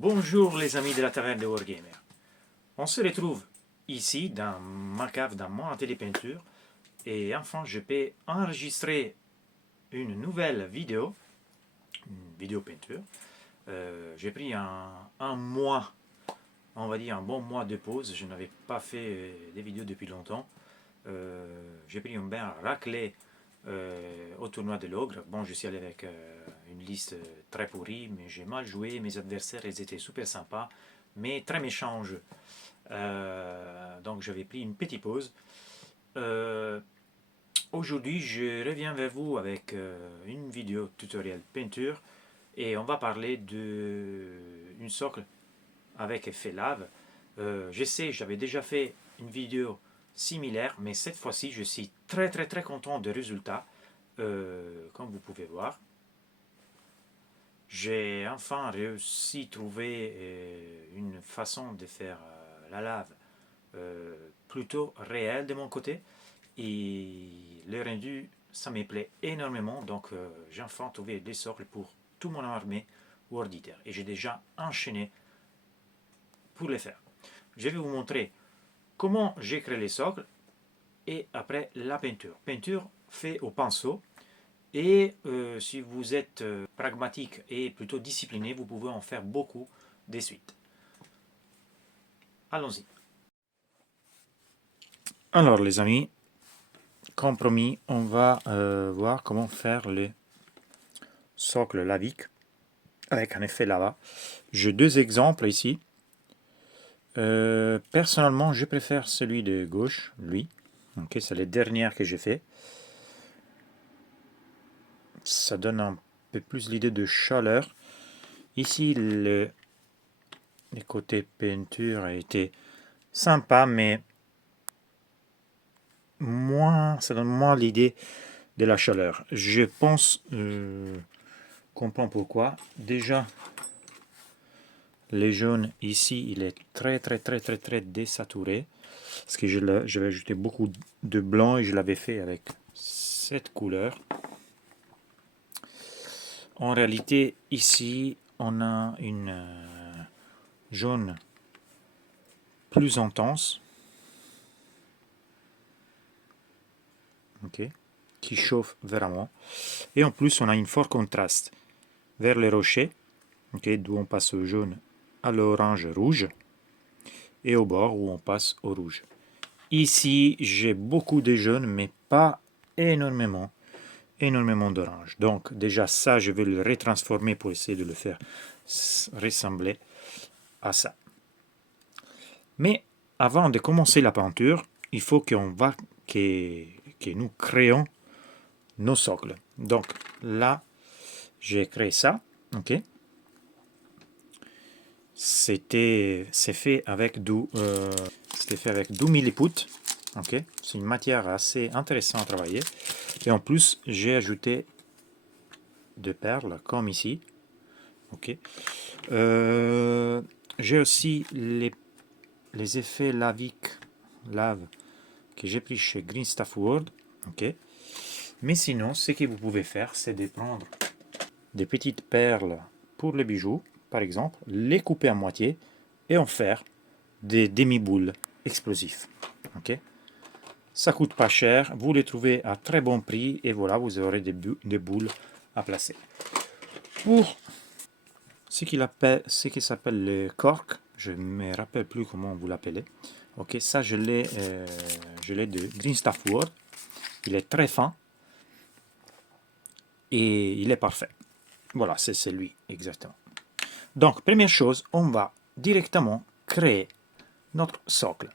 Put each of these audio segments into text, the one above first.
Bonjour les amis de la taverne de Wargamer. On se retrouve ici dans ma cave, dans mon atelier peinture. Et enfin, je peux enregistrer une nouvelle vidéo, une vidéo peinture. J'ai pris un mois, on va dire un bon mois de pause. Je n'avais pas fait des vidéos depuis longtemps. J'ai pris un bain raclé au tournoi de l'ogre. Bon, je suis allé avec une liste très pourrie, mais j'ai mal joué. Mes adversaires, ils étaient super sympas, mais très méchants en jeu. Donc j'avais pris une petite pause. Aujourd'hui, je reviens vers vous avec une vidéo tutoriel peinture et on va parler d'une socle avec effet lave. Je sais, j'avais déjà fait une vidéo similaire, mais cette fois-ci, je suis très content des résultats. Comme vous pouvez voir, j'ai enfin réussi à trouver une façon de faire la lave plutôt réelle de mon côté. Et le rendu, ça me plaît énormément. Donc j'ai enfin trouvé des socles pour tout mon armée World et j'ai déjà enchaîné pour les faire. Je vais vous montrer comment j'ai créé les socles et après la peinture. Peinture fait au pinceau et si vous êtes pragmatique et plutôt discipliné, vous pouvez en faire beaucoup de suite. Allons-y. Alors les amis, comme promis, on va voir comment faire les socles laviques avec un effet lava. J'ai deux exemples ici. Personnellement, je préfère celui de gauche, lui. Okay, c'est les dernières que j'ai fait. Ça donne un peu plus l'idée de chaleur. Ici, le côté peinture a été sympa, mais ça donne moins l'idée de la chaleur. Je pense comprends pourquoi. Déjà, les jaunes ici, il est très désaturé. Parce que j'avais ajouté beaucoup de blanc et je l'avais fait avec cette couleur. En réalité, ici, on a une jaune plus intense. Okay, qui chauffe vraiment. Et en plus, on a une fort contraste vers les rochers, okay, d'où on passe au jaune à l'orange rouge, et au bord où on passe au rouge. Ici, j'ai beaucoup de jaune, mais pas énormément d'orange. Donc déjà ça, je vais le retransformer pour essayer de le faire ressembler à ça. Mais avant de commencer la peinture, il faut que nous créons nos socles. Donc là, j'ai créé ça. Ok. C'est fait avec du milliput. Ok. C'est une matière assez intéressante à travailler. Et en plus, j'ai ajouté de perles comme ici. Ok. J'ai aussi les effets laviques lave que j'ai pris chez Green Stuff World. Ok. Mais sinon, ce que vous pouvez faire, c'est de prendre des petites perles pour les bijoux, par exemple, les couper à moitié et en faire des demi-boules explosifs. Ok. Ça coûte pas cher, vous les trouvez à très bon prix et voilà, vous aurez des boules à placer. Pour ce qui s'appelle le cork, je ne me rappelle plus comment vous l'appelez. Ok, ça je l'ai de Green Stuff World. Il est très fin et il est parfait. Voilà, c'est lui exactement. Donc première chose, on va directement créer notre socle.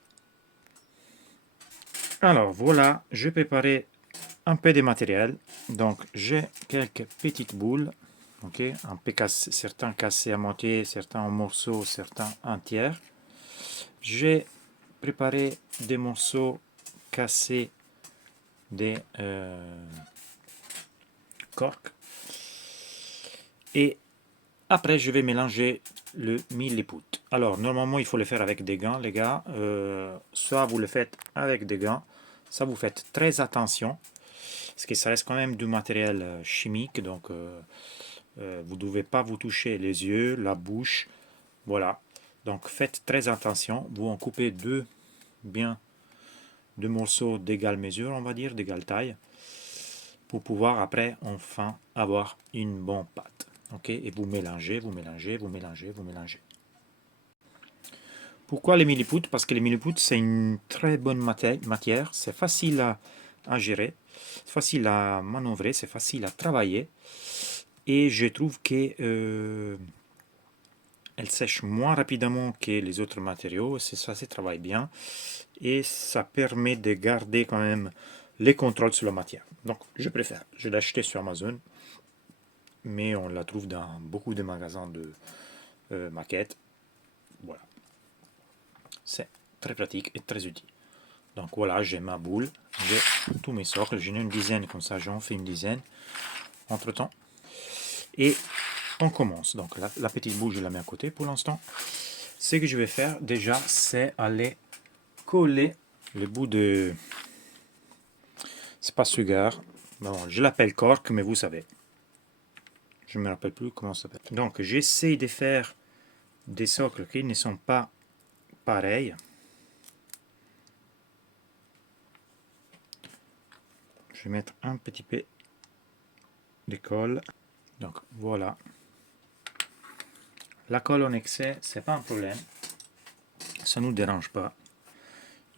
Alors voilà, je préparais un peu de matériel. Donc j'ai quelques petites boules. Ok, un peu certains cassés à moitié, certains en morceaux, certains entiers. J'ai préparé des morceaux cassés des corks. Et après, je vais mélanger le milliput. Alors, normalement, il faut le faire avec des gants, les gars. Soit vous le faites avec des gants, ça vous faites très attention, parce que ça reste quand même du matériel chimique, donc vous ne devez pas vous toucher les yeux, la bouche, Voilà. Donc faites très attention. Vous en coupez deux morceaux d'égale mesure, on va dire, d'égale taille, pour pouvoir après enfin avoir une bonne pâte. Ok, et vous mélangez, vous mélangez, vous mélangez, vous mélangez. Pourquoi les milliput? Parce que les milliput, c'est une très bonne matière, c'est facile à gérer, facile à manœuvrer, c'est facile à travailler. Et je trouve que elle sèche moins rapidement que les autres matériaux, ça se travaille bien. Et ça permet de garder quand même les contrôles sur la matière. Donc je préfère. Je l'ai acheté sur Amazon, mais on la trouve dans beaucoup de magasins de maquettes. Voilà. C'est très pratique et très utile. Donc voilà, j'ai ma boule, j'ai tous mes socles, j'en ai une dizaine comme ça, j'en fais une dizaine entre temps. Et on commence. Donc la petite boule, je la mets à côté pour l'instant. Ce que je vais faire déjà, c'est aller coller le bout de... C'est pas sugar, bon, je l'appelle cork, mais vous savez. Je ne me rappelle plus comment ça s'appelle. Donc j'essaie de faire des socles qui ne sont pas pareils. Je vais mettre un petit peu de colle. Donc voilà. La colle en excès, c'est pas un problème. Ça ne nous dérange pas.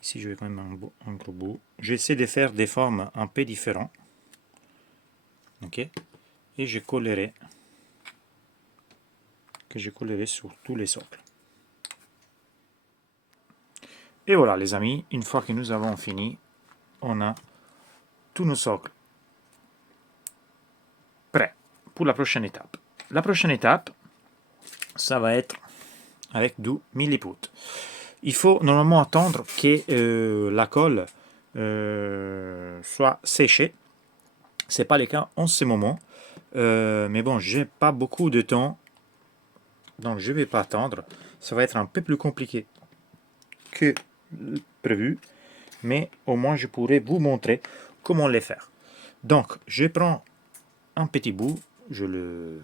Ici, je vais quand même un gros bout. J'essaie de faire des formes un peu différentes. Ok. Et je collerai. Que je collerai sur tous les socles. Et voilà les amis, une fois que nous avons fini, on a tous nos socles prêts pour la prochaine étape. La prochaine étape, ça va être avec du milliput. Il faut normalement attendre que la colle soit séchée. C'est pas le cas en ce moment. Mais bon, j'ai pas beaucoup de temps, donc je vais pas attendre. Ça va être un peu plus compliqué que prévu, mais au moins je pourrai vous montrer comment les faire. Donc, je prends un petit bout, je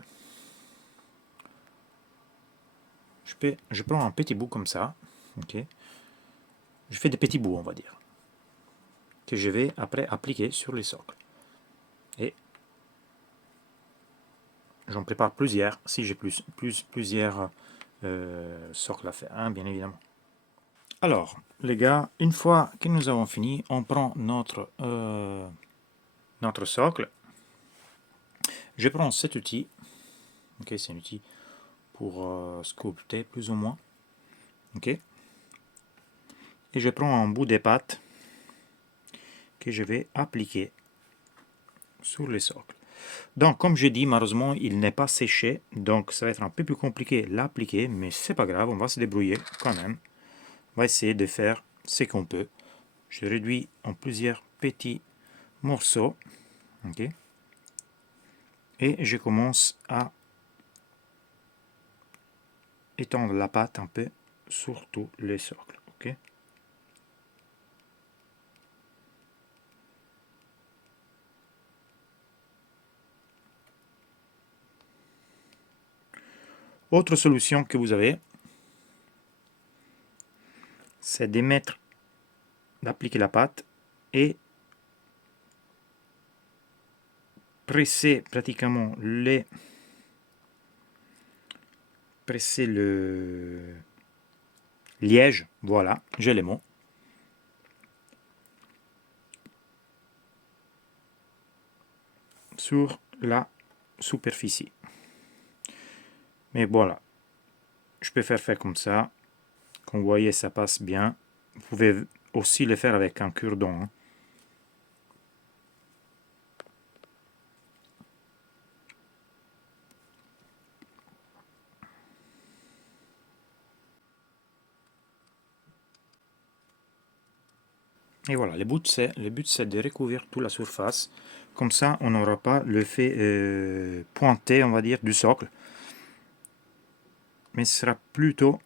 prends un petit bout comme ça, ok. Je fais des petits bouts, on va dire, que je vais après appliquer sur les socles. Et j'en prépare plusieurs, si j'ai plusieurs socles à faire, hein, bien évidemment. Alors, les gars, une fois que nous avons fini, on prend notre socle. Je prends cet outil, ok, c'est un outil pour sculpter plus ou moins, ok. Et je prends un bout des pattes que je vais appliquer sur les socles. Donc, comme je dis, malheureusement, il n'est pas séché, donc ça va être un peu plus compliqué l'appliquer, mais c'est pas grave, on va se débrouiller quand même. On va essayer de faire ce qu'on peut. Je réduis en plusieurs petits morceaux, ok, et je commence à étendre la pâte un peu sur tous les socles, ok. Autre solution que vous avez, c'est d'appliquer la pâte et presser pratiquement presser le liège, voilà, j'ai les mots, sur la superficie. Mais voilà, je peux faire comme ça. Comme vous voyez, ça passe bien. Vous pouvez aussi le faire avec un cure-dent, hein. Et voilà, le but c'est de recouvrir toute la surface. Comme ça, on n'aura pas le fait pointé, on va dire, du socle. Mais ce sera plutôt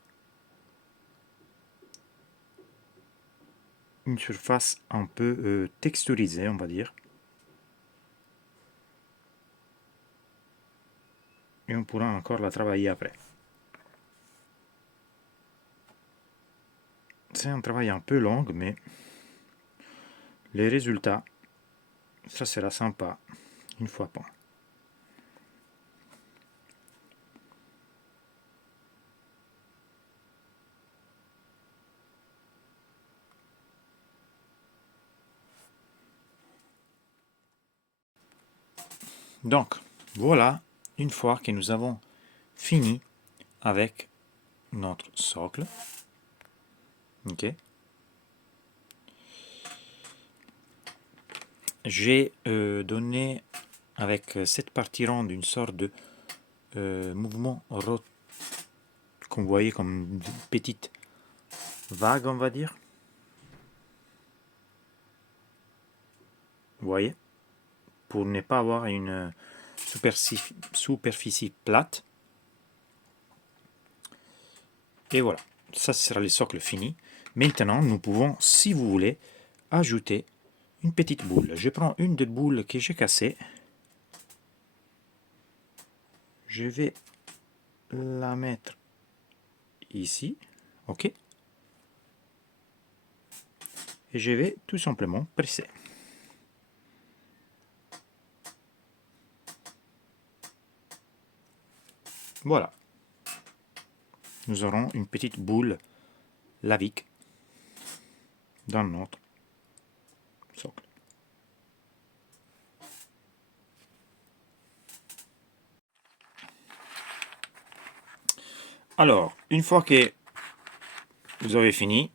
une surface un peu texturisée, on va dire. Et on pourra encore la travailler après. C'est un travail un peu long, mais les résultats, ça sera sympa une fois pas. Donc, voilà, une fois que nous avons fini avec notre socle, ok, j'ai donné avec cette partie ronde une sorte de mouvement qu'on voyait comme une petite vague, on va dire. Vous voyez, pour ne pas avoir une superficie plate. Et voilà, ça sera le socle fini. Maintenant, nous pouvons, si vous voulez, ajouter une petite boule. Je prends une des boules que j'ai cassées. Je vais la mettre ici, ok. Et je vais tout simplement presser. Voilà. Nous aurons une petite boule lavique dans notre socle. Alors, une fois que vous avez fini,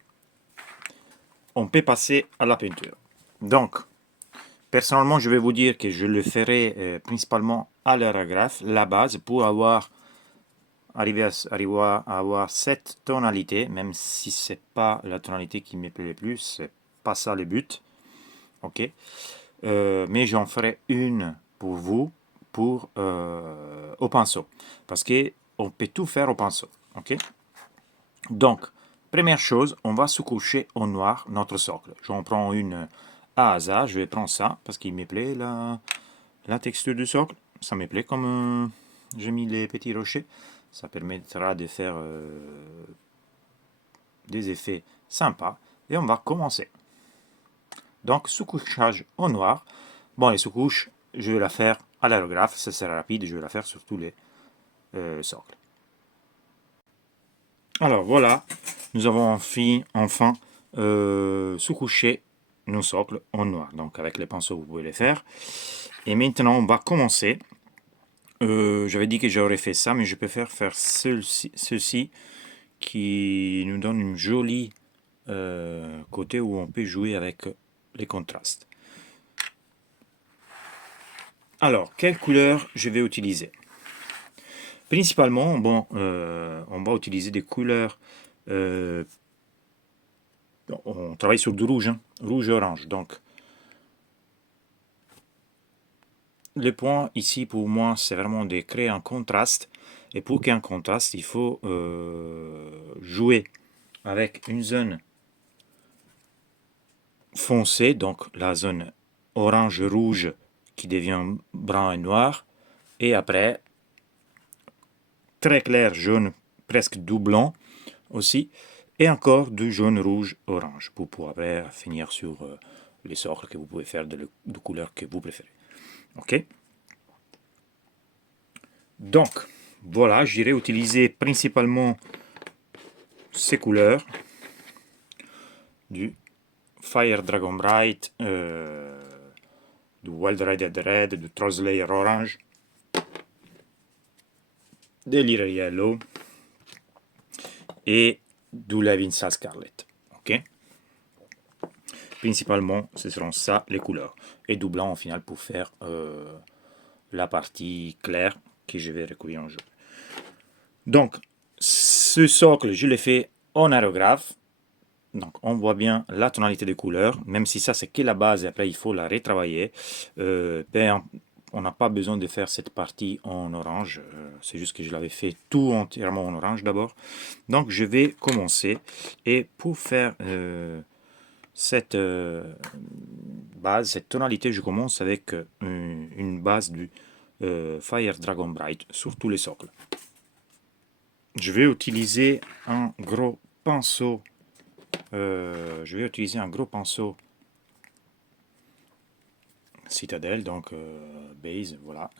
on peut passer à la peinture. Donc, personnellement, je vais vous dire que je le ferai principalement à l'aérographe, la base, pour arriver à avoir cette tonalité, même si c'est pas la tonalité qui me plaît le plus, c'est pas ça le but, ok. Mais j'en ferai une pour vous, au pinceau, parce que on peut tout faire au pinceau, ok. Donc, première chose, on va sous-coucher au noir notre socle. J'en prends une à hasard, je vais prendre ça parce qu'il me plaît la texture du socle, ça me plaît comme j'ai mis les petits rochers. Ça permettra de faire des effets sympas. Et on va commencer. Donc, sous-couchage au noir. Bon, les sous-couches, je vais la faire à l'aérographe. Ça sera rapide, je vais la faire sur tous les socles. Alors, voilà. Nous avons enfin sous-couché nos socles en noir. Donc, avec les pinceaux, vous pouvez les faire. Et maintenant, on va commencer. J'avais dit que j'aurais fait ça, mais je peux faire ceci qui nous donne une jolie côté où on peut jouer avec les contrastes. Alors, quelle couleur je vais utiliser? Principalement, bon, on va utiliser des couleurs. On travaille sur du rouge, hein, rouge et orange. Donc, le point ici pour moi, c'est vraiment de créer un contraste. Et pour qu'il y ait un contraste, il faut jouer avec une zone foncée, donc la zone orange-rouge qui devient brun et noir, et après très clair jaune, presque tout blanc aussi, et encore du jaune, rouge, orange, pour pouvoir après finir sur les socles que vous pouvez faire de couleurs que vous préférez. Ok. Donc, voilà, j'irai utiliser principalement ces couleurs du Fire Dragon Bright, du Wild Red Red, du Troslayer Orange, de Lyra Yellow et du Levinsa Scarlet. Ok. Principalement, ce seront ça les couleurs. Et du blanc, au final, pour faire la partie claire que je vais recouvrir en jaune. Donc, ce socle, je l'ai fait en aérographe. Donc, on voit bien la tonalité de couleurs, même si ça, c'est que la base, et après, il faut la retravailler. On n'a pas besoin de faire cette partie en orange. C'est juste que je l'avais fait tout entièrement en orange d'abord. Donc, je vais commencer. Et pour faire cette base, cette tonalité, je commence avec une base du Fire Dragon Bright sur tous les socles. Je vais utiliser un gros pinceau je vais utiliser un gros pinceau Citadel, donc base, voilà.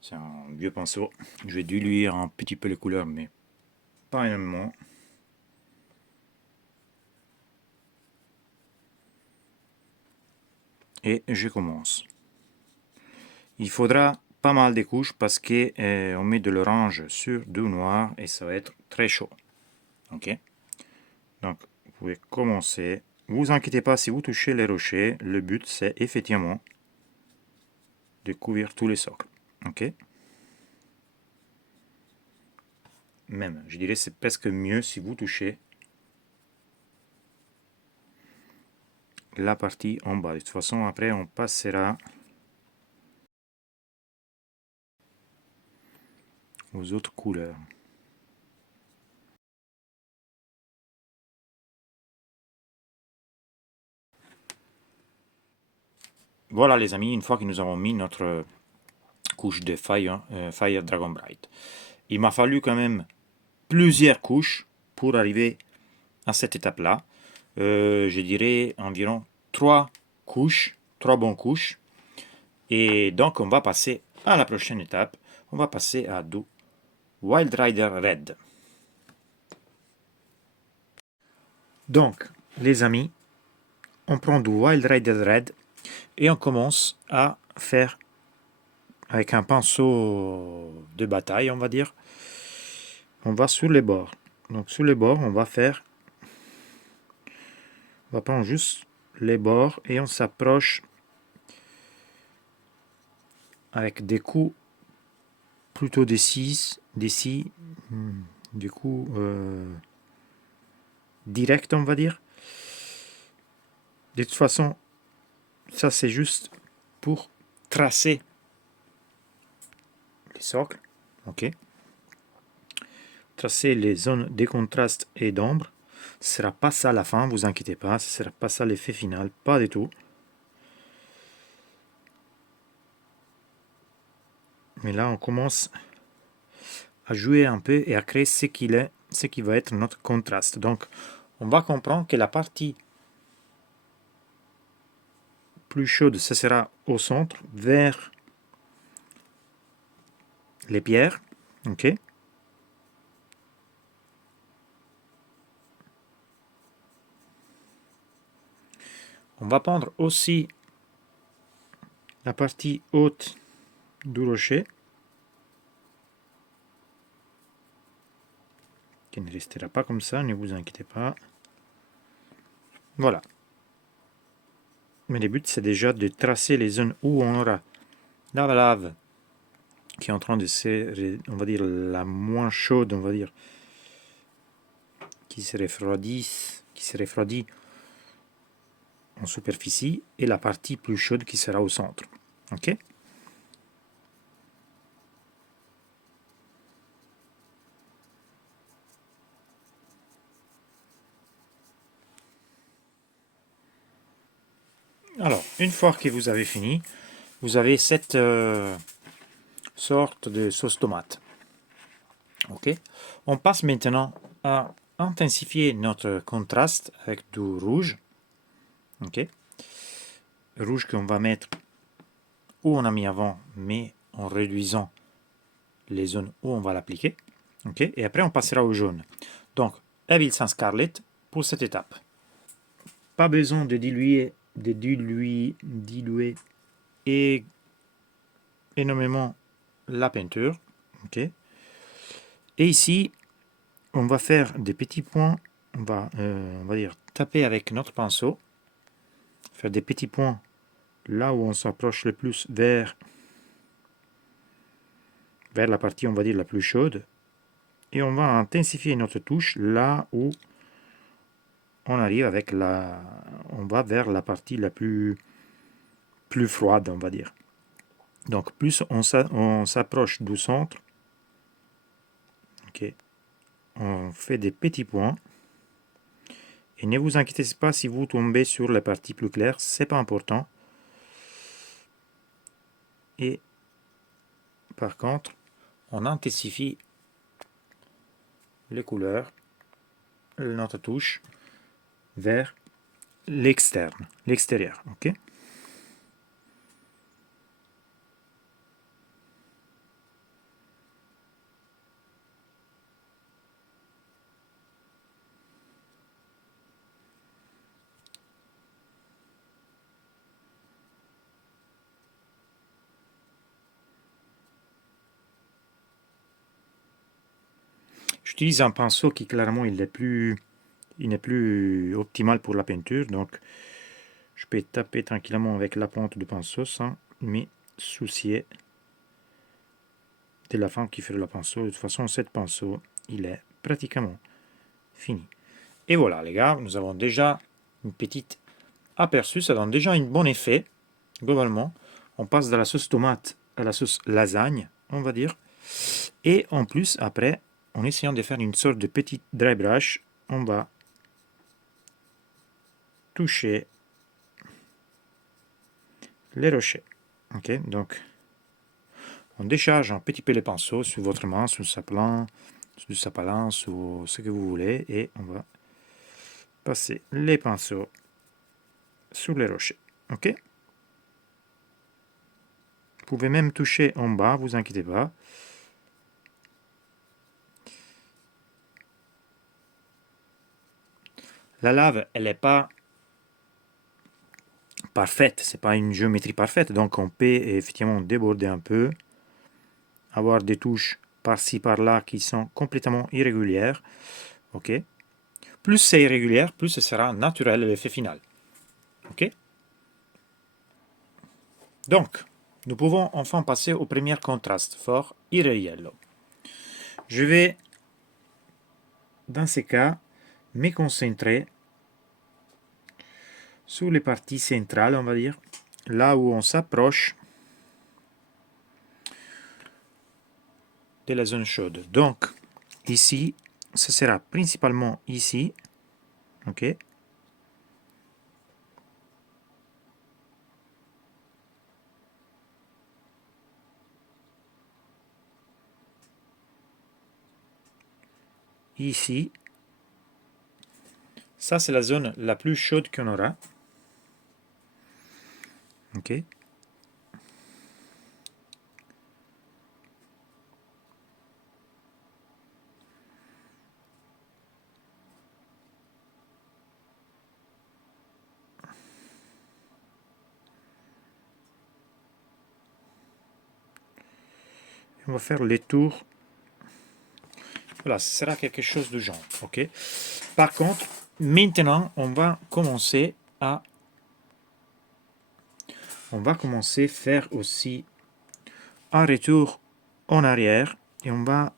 C'est un vieux pinceau. Je vais diluer un petit peu les couleurs, mais pas énormément. Et je commence. Il faudra pas mal de couches parce que on met de l'orange sur du noir et ça va être très chaud. Ok. Donc vous pouvez commencer. Vous inquiétez pas si vous touchez les rochers. Le but c'est effectivement de couvrir tous les socles. Ok. Même, je dirais c'est presque mieux si vous touchez la partie en bas. De toute façon après on passera aux autres couleurs. Voilà les amis, une fois que nous avons mis notre couche de Fire Dragon Bright, il m'a fallu quand même plusieurs couches pour arriver à cette étape-là. Je dirais environ 3 couches, 3 bonnes couches. Et donc on va passer à la prochaine étape. On va passer à du Wild Rider Red. Donc les amis, on prend du Wild Rider Red et on commence à faire avec un pinceau de bataille, on va dire. On va sur les bords. Donc sur les bords, on va prendre juste les bords et on s'approche avec des coups plutôt d'ici, du coup direct, on va dire. De toute façon, ça c'est juste pour tracer les socles, ok. Tracer les zones de contraste et d'ombre. Ce ne sera pas ça la fin, vous inquiétez pas, ce ne sera pas ça l'effet final, pas du tout. Mais là, on commence à jouer un peu et à créer ce qui va être notre contraste. Donc, on va comprendre que la partie plus chaude, ce sera au centre, vers les pierres. Ok. On va prendre aussi la partie haute du rocher, qui ne restera pas comme ça, ne vous inquiétez pas. Voilà. Mais le but, c'est déjà de tracer les zones où on aura la lave qui est en train de se, on va dire, la moins chaude, on va dire, qui se refroidit en superficie, et la partie plus chaude qui sera au centre. Ok. Alors, une fois que vous avez fini, vous avez cette sorte de sauce tomate. Ok. On passe maintenant à intensifier notre contraste avec du rouge. Ok. Rouge qu'on va mettre où on a mis avant, mais en réduisant les zones où on va l'appliquer. Ok. Et après, on passera au jaune. Donc, Evil Sans Scarlet pour cette étape. Pas besoin de diluer et énormément la peinture. Ok. Et ici, on va faire des petits points. On va dire taper avec notre pinceau, faire des petits points là où on s'approche le plus vers la partie, on va dire, la plus chaude. Et on va intensifier notre touche là où on arrive avec on va vers la partie la plus froide, on va dire. Donc plus on s'approche du centre, ok, on fait des petits points. Et ne vous inquiétez pas si vous tombez sur la partie plus claire, c'est pas important. Et par contre, on intensifie les couleurs, notre touche, vers l'extérieur. Ok. J'utilise un pinceau qui clairement il n'est plus optimal pour la peinture, donc je peux taper tranquillement avec la pointe du pinceau sans me soucier de la forme qui fait le pinceau. De toute façon, ce pinceau, il est pratiquement fini. Et voilà les gars, nous avons déjà une petite aperçu, ça donne déjà un bon effet, globalement. On passe de la sauce tomate à la sauce lasagne, on va dire. Et en plus, après, en essayant de faire une sorte de petit dry brush, on va toucher les rochers. Ok, donc on décharge un petit peu les pinceaux sur votre main, sur sa plante, sur sa palance, ou ce que vous voulez, et on va passer les pinceaux sur les rochers. Ok. Vous pouvez même toucher en bas, vous inquiétez pas. La lave, elle n'est pas parfaite, c'est pas une géométrie parfaite, donc on peut effectivement déborder un peu, avoir des touches par-ci par-là qui sont complètement irrégulières. Ok. Plus c'est irrégulier, plus ce sera naturel l'effet final. Ok. Donc, nous pouvons enfin passer au premier contraste fort, Yellow. Je vais, dans ces cas, me concentrer sur les parties centrales, on va dire, là où on s'approche de la zone chaude. Donc, ici, ce sera principalement ici, ok. Ici, ça c'est la zone la plus chaude qu'on aura, ok. On va faire les tours. Voilà, ce sera quelque chose du genre, ok. Par contre, maintenant, on va commencer à faire aussi un retour en arrière et on va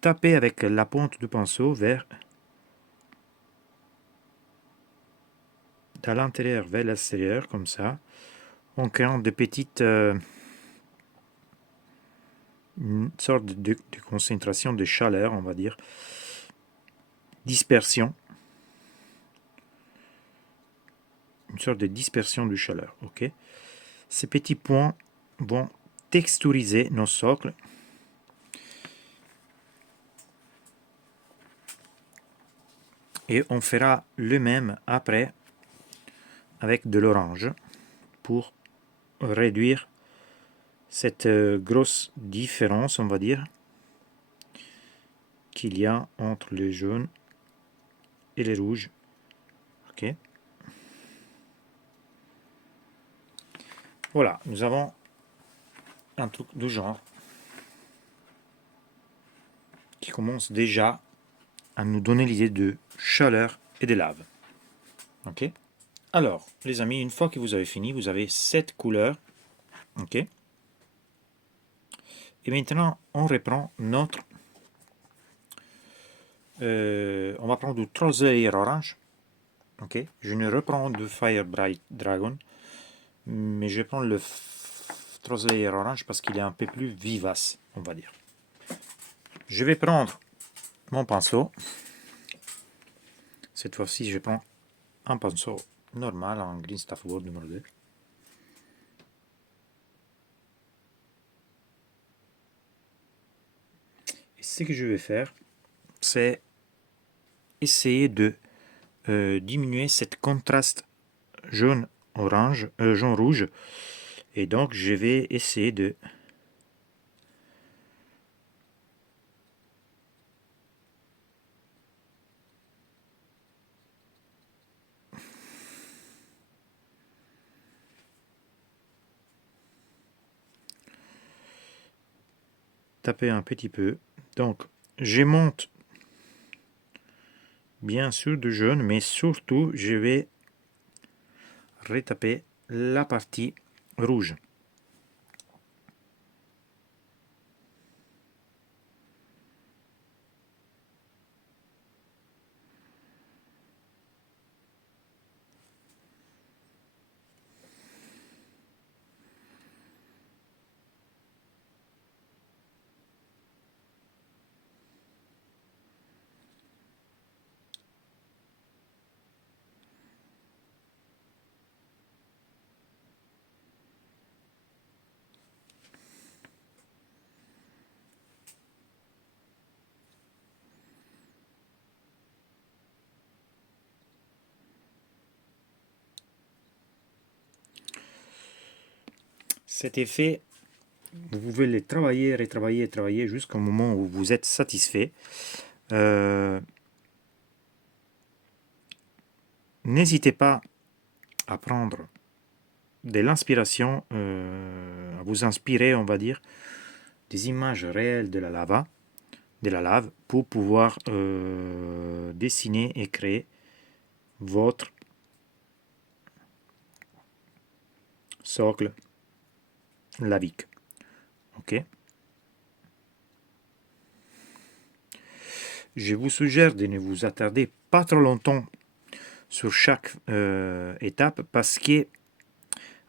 taper avec la pointe du pinceau vers de l'intérieur vers l'extérieur comme ça, en créant de petites une sorte de concentration de chaleur, on va dire, dispersion, une sorte de dispersion de chaleur, ok. Ces petits points vont texturiser nos socles. Et on fera le même après avec de l'orange pour réduire cette grosse différence, on va dire, qu'il y a entre le jaune et les rouges. Ok. Voilà, nous avons un truc du genre qui commence déjà à nous donner l'idée de chaleur et de lave. Ok. Alors, les amis, une fois que vous avez fini, vous avez 7 couleurs. Ok. Et maintenant, on reprend notre... on va prendre du Trousseau orange. Ok. Je ne reprends de Fire Bright Dragon, mais je prends le Trousseau orange parce qu'il est un peu plus vivace, on va dire. Je vais prendre mon pinceau. Cette fois-ci, je prends un pinceau normal en Green Stuff Gold numéro 2. Et ce que je vais faire, c'est essayer de diminuer cette contraste jaune-orange, jaune-rouge. Et donc, je vais essayer de taper un petit peu. Donc, je monte bien sûr du jaune, mais surtout, je vais retaper la partie rouge. Cet effet, vous pouvez le travailler, retravailler, travailler jusqu'au moment où vous êtes satisfait. N'hésitez pas à prendre de l'inspiration, à vous inspirer, on va dire, des images réelles de la lave, pour pouvoir dessiner et créer votre socle lavique. Ok. Je vous suggère de ne vous attarder pas trop longtemps sur chaque étape, parce que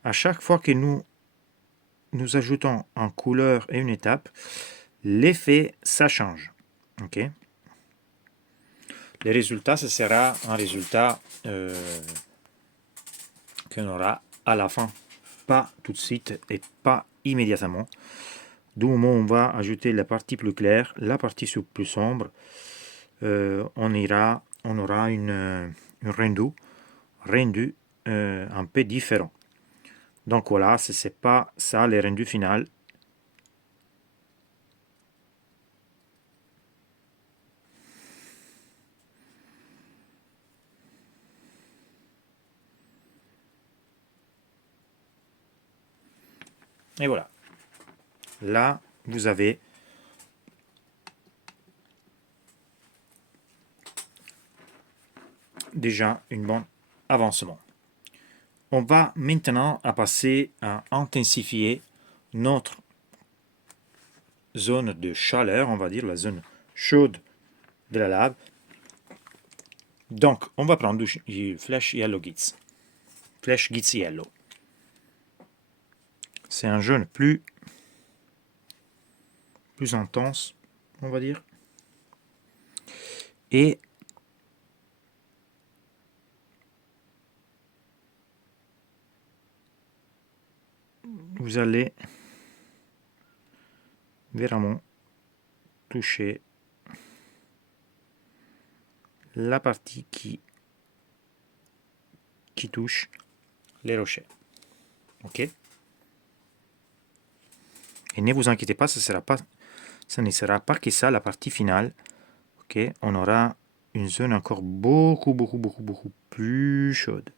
à chaque fois que nous ajoutons en couleur et une étape, l'effet ça change. Ok. Le résultat, ce sera un résultat qu'on aura à la fin, pas tout de suite et pas immédiatement. Du moment où on va ajouter la partie plus claire, la partie plus sombre, on aura une rendu un peu différent. Donc voilà, ce n'est pas ça le rendu final. Et voilà. Là, vous avez déjà un bon avancement. On va maintenant passer à intensifier notre zone de chaleur, on va dire la zone chaude de la lave. Donc, on va prendre du Flash Yellow Gits. Flash Gits Yellow. C'est un jaune plus intense, on va dire. Et vous allez vraiment toucher la partie qui touche les rochers. Ok. Et ne vous inquiétez pas, ce ne sera pas que ça la partie finale. Ok. On aura une zone encore beaucoup plus chaude.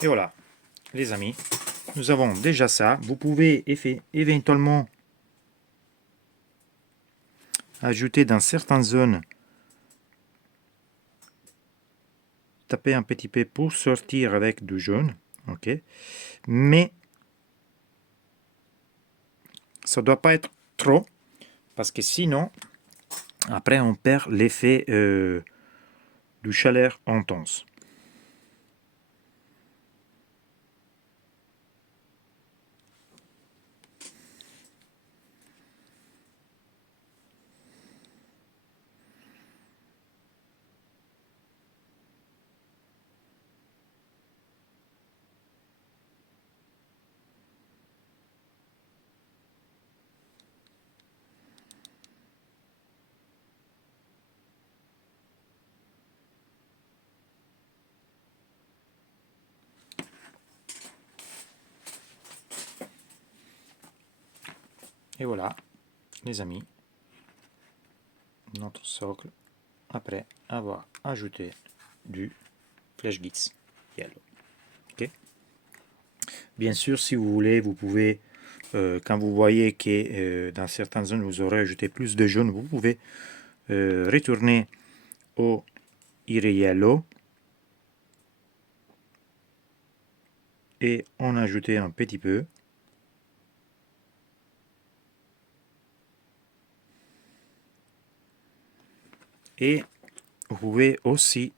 Et voilà, les amis, nous avons déjà ça. Vous pouvez éventuellement ajouter dans certaines zones, taper un petit peu pour sortir avec du jaune. Ok. Mais ça ne doit pas être trop, parce que sinon, après, on perd l'effet du chaleur intense. Et voilà, les amis, notre socle après avoir ajouté du Flash Gits Yellow. Okay. Bien sûr, si vous voulez, vous pouvez, quand vous voyez que dans certaines zones vous aurez ajouté plus de jaune, vous pouvez retourner au Yellow et en ajouter un petit peu. Et vous pouvez aussi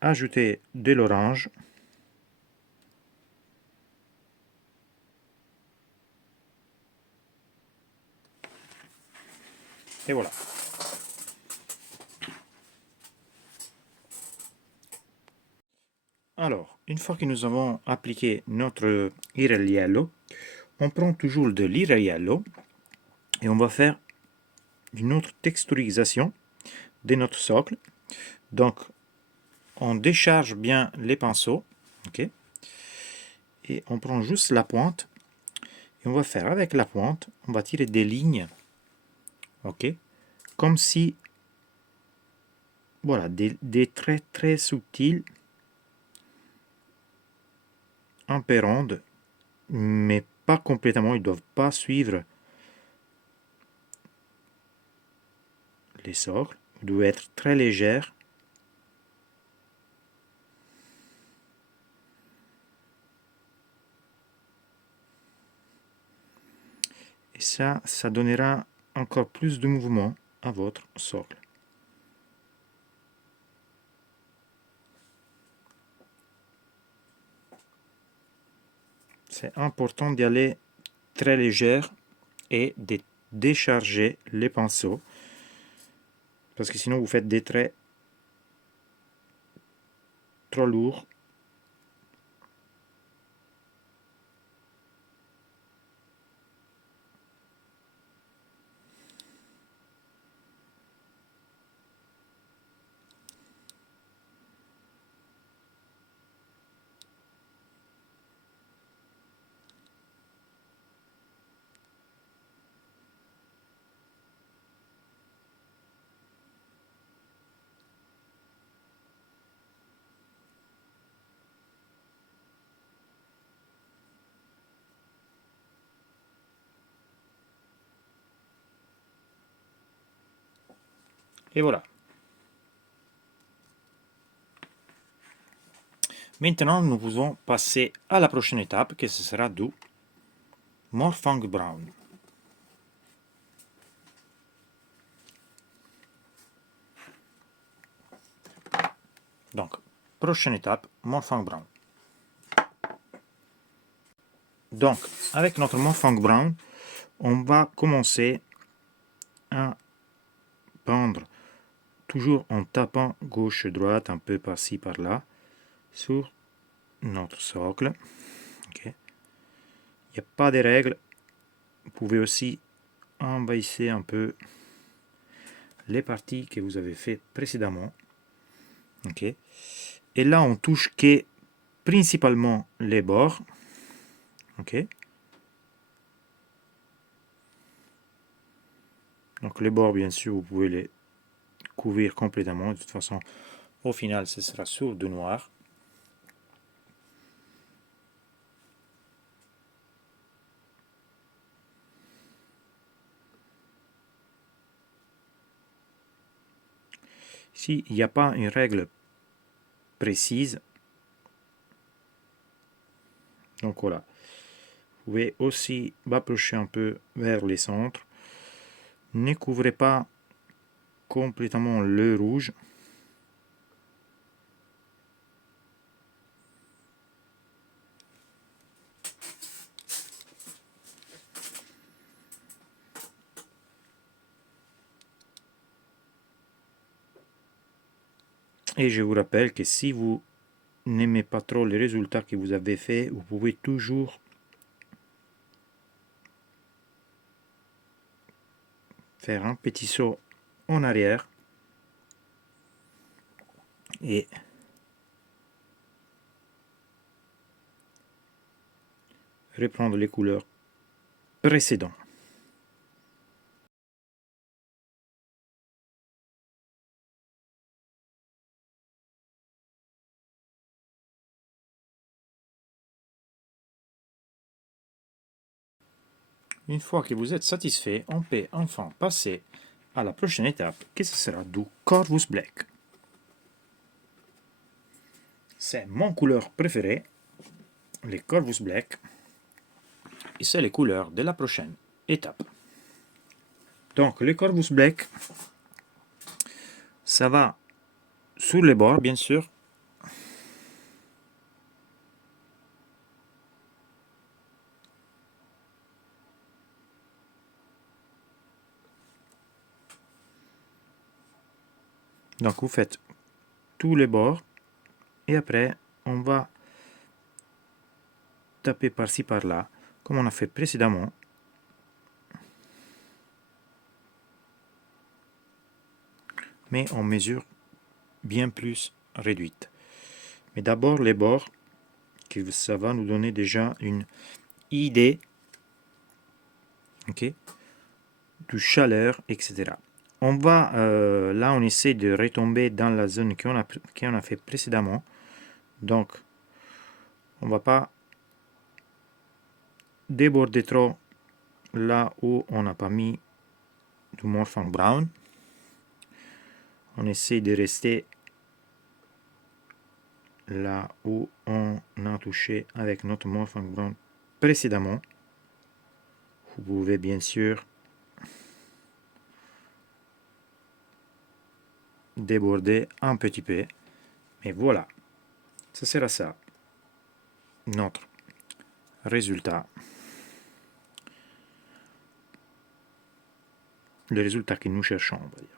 ajouter de l'orange. Et voilà. Alors, une fois que nous avons appliqué notre Yellow, on prend toujours de Yellow et on va faire une autre texturisation de notre socle. Donc, on décharge bien les pinceaux, ok, et on prend juste la pointe, et on va faire avec la pointe, on va tirer des lignes, ok, comme si, voilà, des traits très subtils, un peu rondes, mais pas complètement, ils ne doivent pas suivre les socles, ils doivent être très légères. Et ça donnera encore plus de mouvement à votre socle. C'est important d'y aller très légère et de décharger les pinceaux, parce que sinon vous faites des traits trop lourds. Et voilà. Maintenant, nous pouvons passer à la prochaine étape, que ce sera du Morphang Brown. Donc, prochaine étape, Morphang Brown. Donc, avec notre Morphang Brown, on va commencer à peindre, toujours en tapant gauche-droite, un peu par-ci, par-là, sur notre socle. Okay. Il n'y a pas de règles. Vous pouvez aussi envahir un peu les parties que vous avez fait précédemment. Okay. Et là, on touche que principalement les bords. Okay. Donc les bords, bien sûr, vous pouvez les couvrir complètement. De toute façon, au final, ce sera sur du noir. Ici, il n'y a pas une règle précise. Donc voilà. Vous pouvez aussi approcher un peu vers les centres. Ne couvrez pas complètement le rouge. Et je vous rappelle que si vous n'aimez pas trop les résultats que vous avez fait, vous pouvez toujours faire un petit saut en arrière et reprendre les couleurs précédentes. Une fois que vous êtes satisfait, on peut enfin passer à la prochaine étape, qui ce sera du Corvus Black. C'est mon couleur préférée, les Corvus Black, et c'est les couleurs de la prochaine étape. Donc, le Corvus Black, ça va sur les bords, bien sûr. Donc, vous faites tous les bords, et après, on va taper par-ci, par-là, comme on a fait précédemment. Mais en mesure bien plus réduite. Mais d'abord les bords, que ça va nous donner déjà une idée, ok, de chaleur, etc. On va, là on essaie de retomber dans la zone qu'on a fait précédemment. Donc, on va pas déborder trop là où on n'a pas mis du Morphin Brown. On essaie de rester là où on a touché avec notre Morphin Brown précédemment. Vous pouvez bien sûr déborder un petit peu, mais voilà, ça sera ça, notre résultat. Le résultat que nous cherchons, on va dire.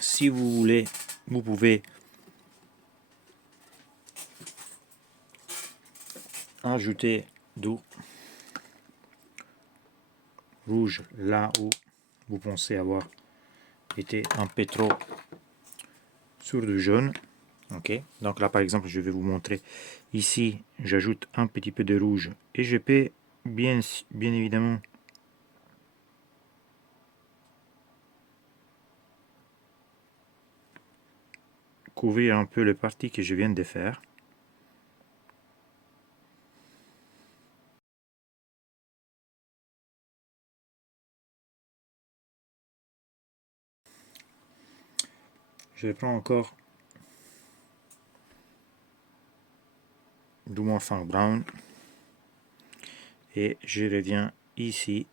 Si vous voulez, vous pouvez ajouter du rouge là où vous pensez avoir été un peu trop sur du jaune. Ok, donc là par exemple je vais vous montrer ici, j'ajoute un petit peu de rouge et je peux bien évidemment couvrir un peu le parti que je viens de faire. Je prends encore du Morphin Brown et je reviens ici.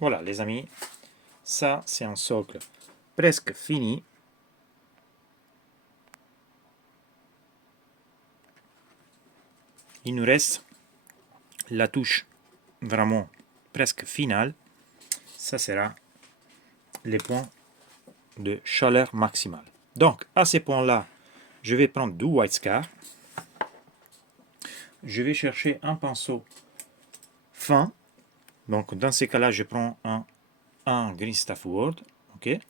Voilà les amis, ça c'est un socle presque fini. Il nous reste la touche vraiment presque finale. Ça sera les points de chaleur maximale. Donc à ces points-là, je vais prendre du White Scar. Je vais chercher un pinceau fin. Donc dans ces cas-là, je prends un Green Staff Word. Ok. Et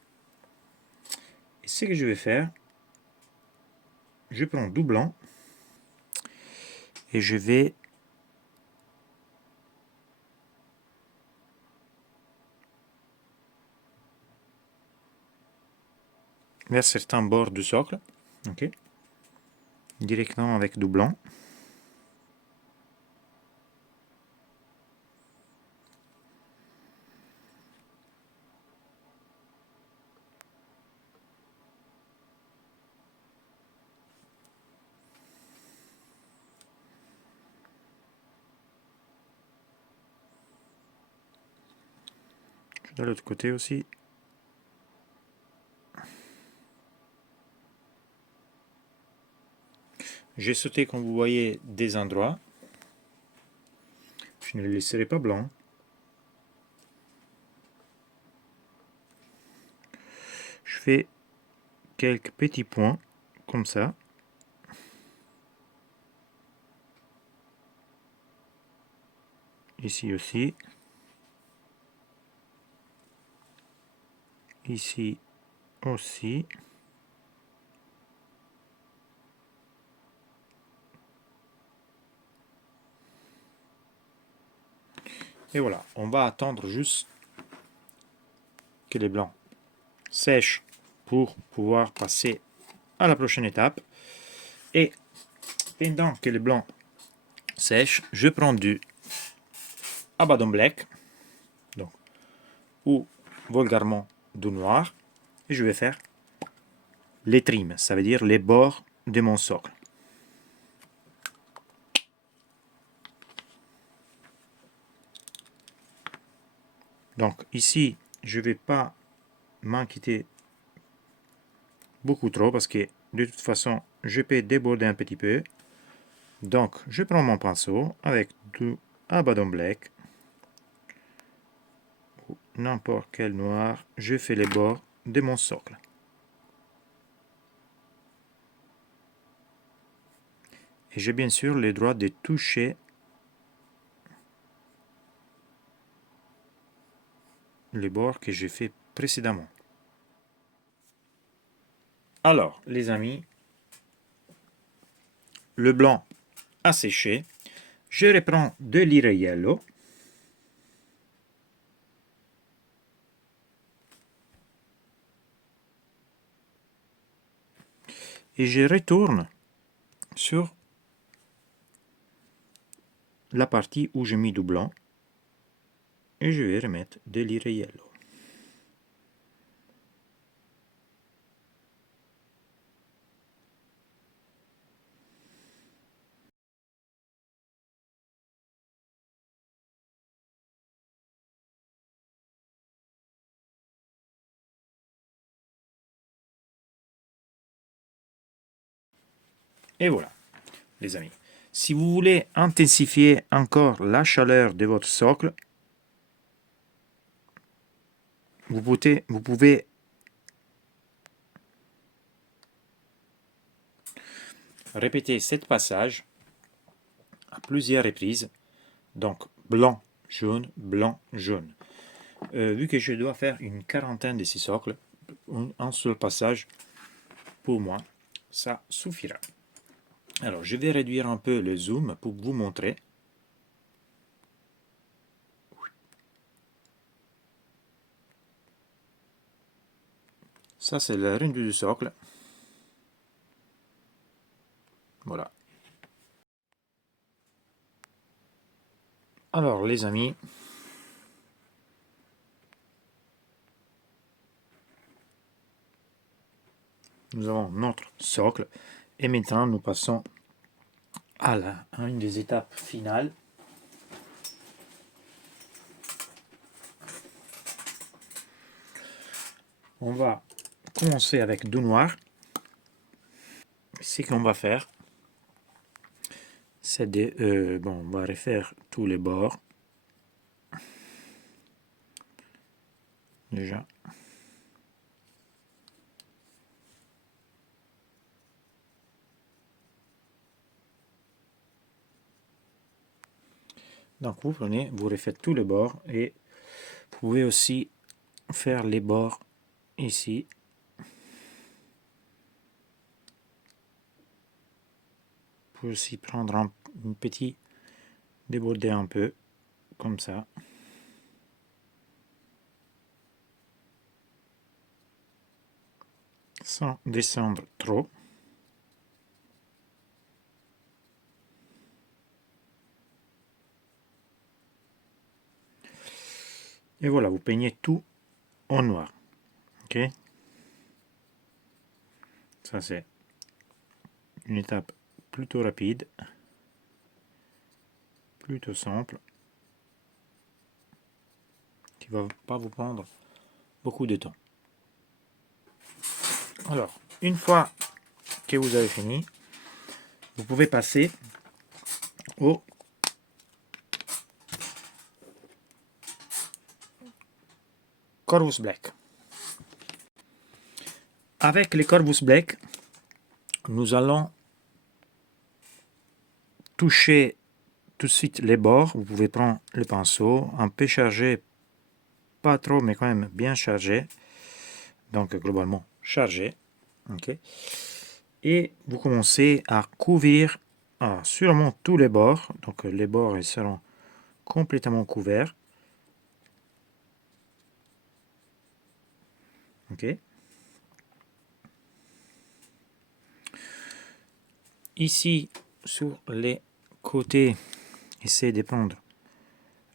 ce que je vais faire, je prends du blanc et je vais vers certains bords du socle. Ok. Directement avec du blanc. De l'autre côté aussi. J'ai sauté, comme vous voyez, des endroits. Je ne les laisserai pas blancs. Je fais quelques petits points, comme ça. Ici aussi. Ici aussi. Et voilà, on va attendre juste que les blancs sèchent pour pouvoir passer à la prochaine étape. Et pendant que les blancs sèchent, je prends du Abaddon Black, donc, ou vulgairement du noir, et je vais faire les trims, ça veut dire les bords de mon socle. Donc ici, je ne vais pas m'inquiéter beaucoup trop parce que de toute façon, je peux déborder un petit peu. Donc, je prends mon pinceau avec du Abaddon Black ou n'importe quel noir. Je fais les bords de mon socle. Et j'ai bien sûr le droit de toucher les bords que j'ai fait précédemment. Alors, les amis, le blanc a séché. Je reprends de l'Irai Yellow. Et je retourne sur la partie où j'ai mis du blanc. Et je vais remettre de l'Irai Yellow. Et voilà, les amis. Si vous voulez intensifier encore la chaleur de votre socle, vous pouvez répéter ce passage à plusieurs reprises. Donc, blanc, jaune. Vu que je dois faire une quarantaine de ces socles, un seul passage, pour moi, ça suffira. Alors, je vais réduire un peu le zoom pour vous montrer. Ça, c'est le rendu du socle. Voilà. Alors, les amis, nous avons notre socle. Et maintenant, nous passons à une des étapes finales. On va commencer avec du noir. Ce qu'on va faire, c'est on va refaire tous les bords. Déjà. Donc vous prenez, vous refaites tous les bords et vous pouvez aussi faire les bords ici. Vous pouvez aussi prendre un petit déborder un peu, comme ça. Sans descendre trop. Et voilà, vous peignez tout en noir. Ok? Ça c'est une étape plutôt rapide, plutôt simple. qui ne va pas vous prendre beaucoup de temps. Alors, une fois que vous avez fini, vous pouvez passer au Corvus Black. Avec les Corvus Black, nous allons toucher tout de suite les bords. Vous pouvez prendre le pinceau, un peu chargé, pas trop, mais quand même bien chargé. Donc globalement chargé. Okay. Et vous commencez à couvrir sûrement tous les bords. Donc les bords ils seront complètement couverts. Ok. Ici, sur les côtés, essayez de prendre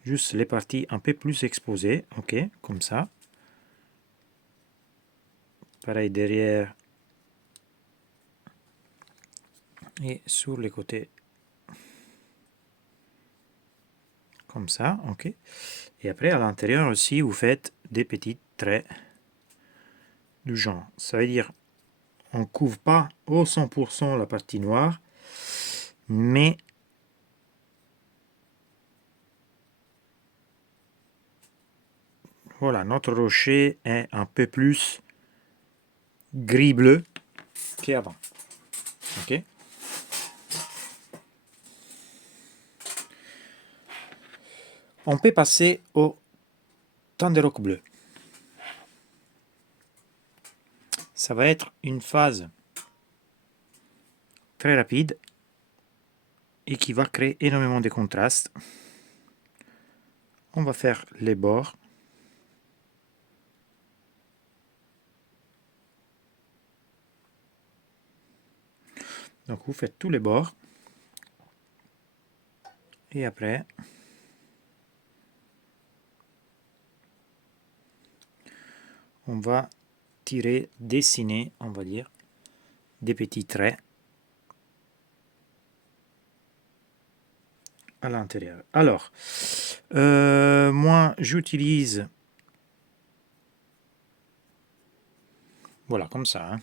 juste les parties un peu plus exposées. Ok, comme ça. Pareil derrière. Et sur les côtés. Comme ça, ok. Et après, à l'intérieur aussi, vous faites des petits traits du genre. Ça veut dire, on ne couvre pas au 100% la partie noire, mais voilà, notre rocher est un peu plus gris-bleu qu'avant. Ok. On peut passer au Thunderhawk bleu. Ça va être une phase très rapide et qui va créer énormément de contrastes. On va faire les bords. Donc vous faites tous les bords. Et après, on va tirer, dessiner, on va dire, des petits traits à l'intérieur. Alors, moi j'utilise, voilà, comme ça. Hein.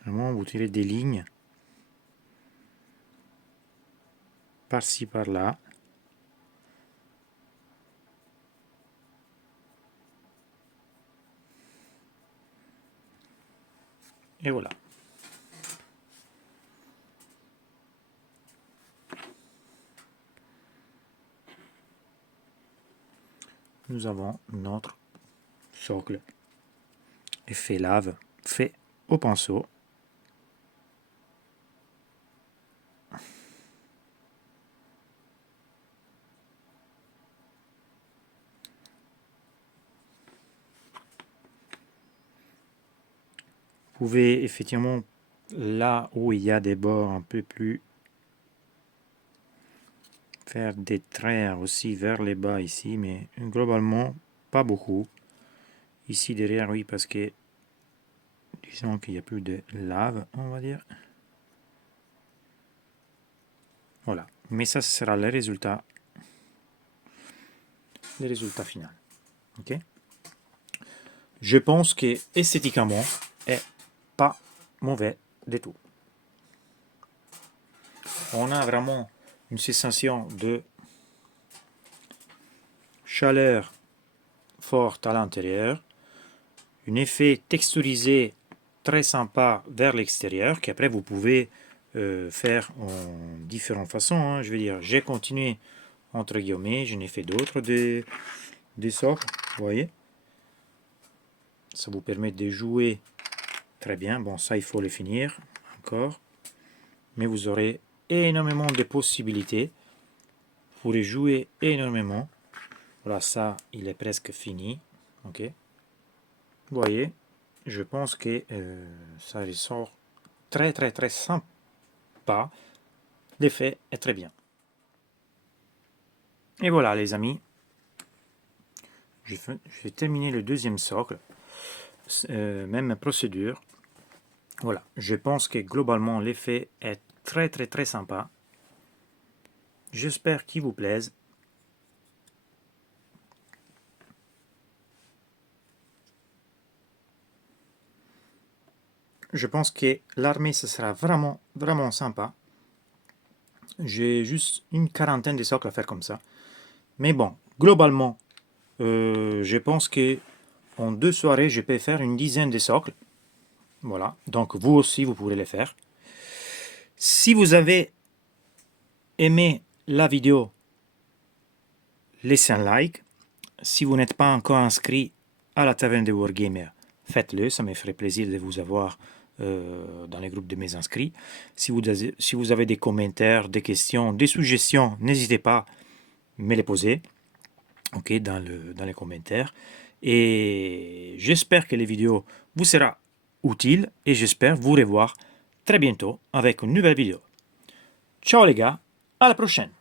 Vraiment, vous tirez des lignes par-ci, par-là. Et voilà. Nous avons notre socle effet lave fait au pinceau. Vous pouvez effectivement, là où il y a des bords un peu plus, faire des traits aussi vers les bas ici, mais globalement pas beaucoup. Ici derrière, oui, parce que disons qu'il n'y a plus de lave, on va dire. Voilà, mais ça, ce sera le résultat final. Ok. Je pense que esthétiquement, est pas mauvais du tout. On a vraiment une sensation de chaleur forte à l'intérieur, un effet texturisé très sympa vers l'extérieur, qu'après vous pouvez faire en différentes façons. Hein. Je veux dire, j'ai continué entre guillemets, je n'ai fait d'autres des socles, vous voyez. Ça vous permet de jouer très bien. Bon, ça, il faut le finir encore. Mais vous aurez énormément de possibilités. Vous pourrez jouer énormément. Voilà, ça, il est presque fini. Ok. Vous voyez, je pense que ça ressort très, très, très sympa. L'effet est très bien. Et voilà, les amis. Je vais terminer le deuxième socle. Même procédure. Voilà, je pense que globalement l'effet est très très très sympa. J'espère qu'il vous plaise. Je pense que l'armée, ce sera vraiment, vraiment sympa. J'ai juste une quarantaine de socles à faire comme ça. Mais bon, globalement, je pense que en 2 soirées, je peux faire une dizaine de socles. Voilà, donc vous aussi, vous pourrez les faire. Si vous avez aimé la vidéo, laissez un like. Si vous n'êtes pas encore inscrit à la Taverne de Wargamer, faites-le, ça me ferait plaisir de vous avoir dans les groupes de mes inscrits. Si vous avez des commentaires, des questions, des suggestions, n'hésitez pas à me les poser, ok, dans les commentaires. Et j'espère que les vidéos vous seront utiles et j'espère vous revoir très bientôt avec une nouvelle vidéo. Ciao les gars, à la prochaine!